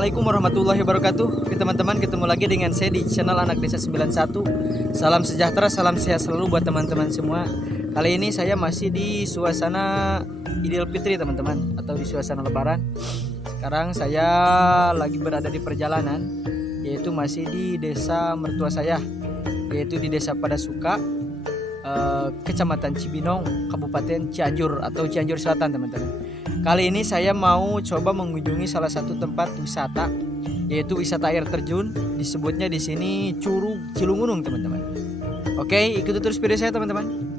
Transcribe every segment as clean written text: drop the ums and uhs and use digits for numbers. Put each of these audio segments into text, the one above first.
Assalamualaikum warahmatullahi wabarakatuh. Oke teman-teman, ketemu lagi dengan saya di channel Anak Desa 91. Salam sejahtera, salam sehat selalu buat teman-teman semua. Kali ini saya masih di suasana Idul Fitri teman-teman, atau di suasana Lebaran. Sekarang saya lagi berada di perjalanan, yaitu masih di desa mertua saya, yaitu di Desa Padasuka, Kecamatan Cibinong, Kabupaten Cianjur atau Cianjur Selatan teman-teman. Kali ini saya mau coba mengunjungi salah satu tempat wisata, yaitu wisata air terjun. Disebutnya di sini Curug Cilungunung teman-teman. Oke, ikuti terus video saya teman-teman.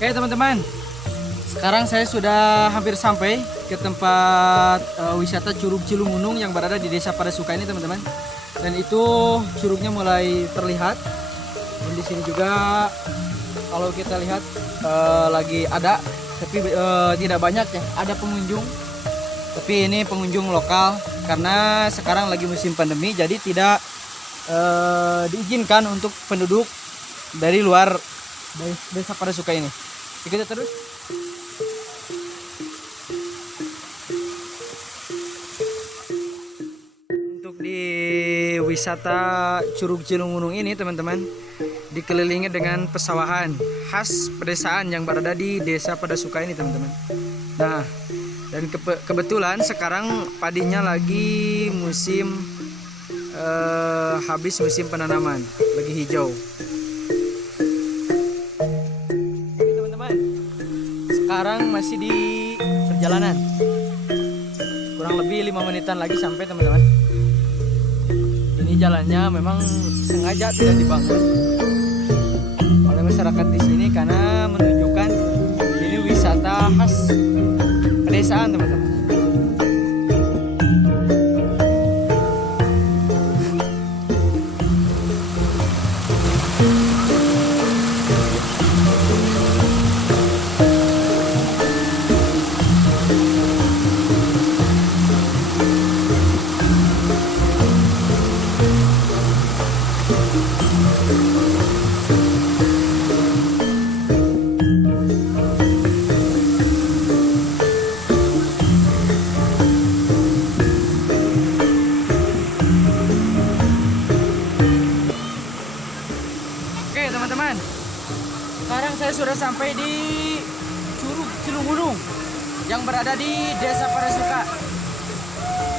Oke teman-teman, sekarang saya sudah hampir sampai ke tempat wisata Curug Cilungunung yang berada di Desa Padasuka ini teman-teman. Dan itu curugnya mulai terlihat. Dan di sini juga kalau kita lihat lagi ada, tapi tidak banyak ya, ada pengunjung. Tapi ini pengunjung lokal karena sekarang lagi musim pandemi, jadi tidak diizinkan untuk penduduk dari luar Desa Padasuka ini. Ikuti terus. Untuk di wisata Curug Cilungunung ini teman-teman, dikelilingi dengan pesawahan khas pedesaan yang berada di Desa Padasuka ini teman-teman. Nah, dan kebetulan sekarang padinya lagi musim habis musim penanaman, lagi hijau. Sekarang masih di perjalanan, kurang lebih 5 menitan lagi sampai teman-teman. Ini jalannya memang sengaja tidak dibangun oleh masyarakat di sini karena menunjukkan ini wisata khas pedesaan teman-teman. Teman-teman, sekarang saya sudah sampai di Curug Cilungunung yang berada di Desa Padasuka.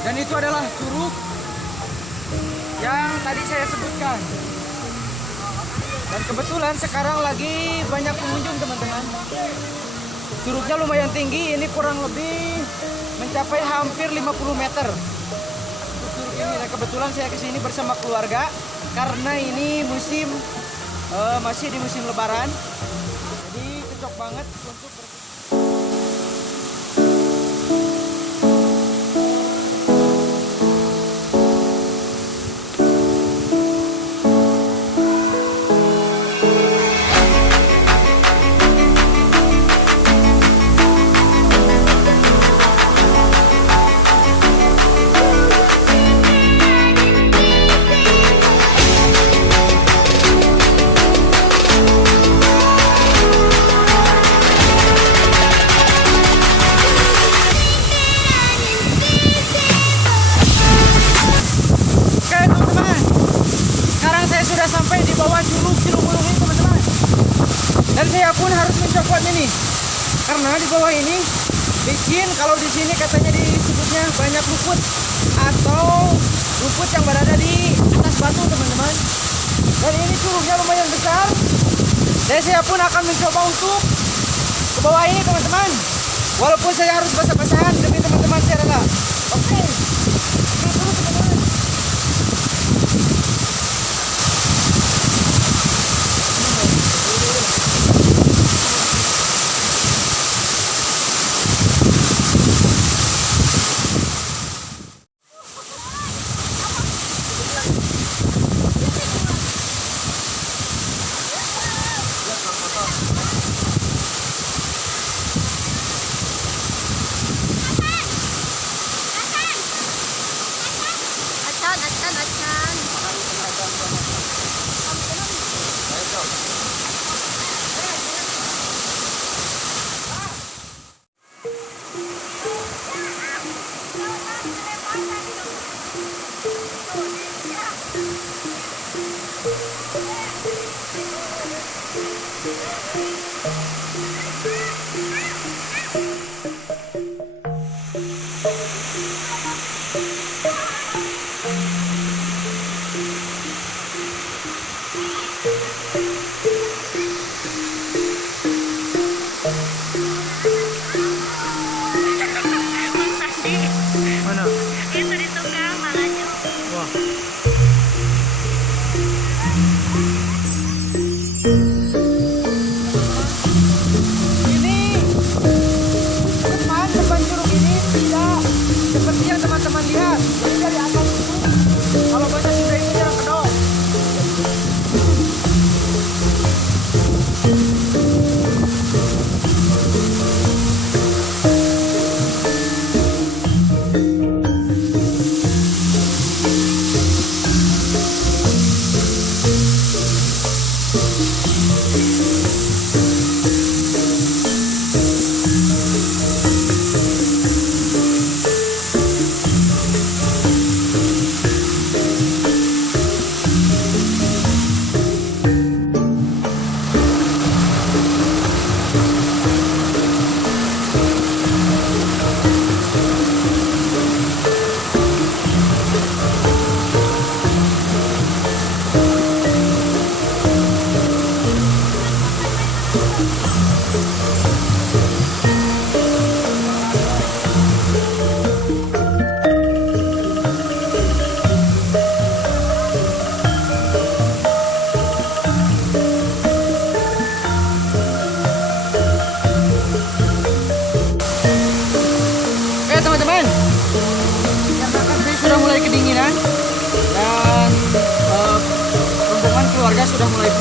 Dan itu adalah curug yang tadi saya sebutkan. Dan kebetulan sekarang lagi banyak pengunjung teman-teman. Curugnya lumayan tinggi, ini kurang lebih mencapai hampir 50 meter. Curug ini, dan kebetulan saya kesini bersama keluarga karena ini masih di musim lebaran, jadi cocok banget untuk sampai di bawah Curug Cilungunung ini teman-teman. Dan saya pun harus mencopotnya nih, karena di bawah ini licin. Kalau di sini katanya disebutnya banyak rumput atau rumput yang berada di atas batu teman-teman. Dan ini curugnya lumayan besar, dan saya pun akan mencoba untuk ke bawah ini teman-teman. Walaupun saya harus basah-basahan demi teman-teman saya rela. Oke. Terus teman-teman.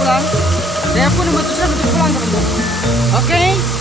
pulang. Saya pun memutuskan untuk pulang teman-teman. Oke.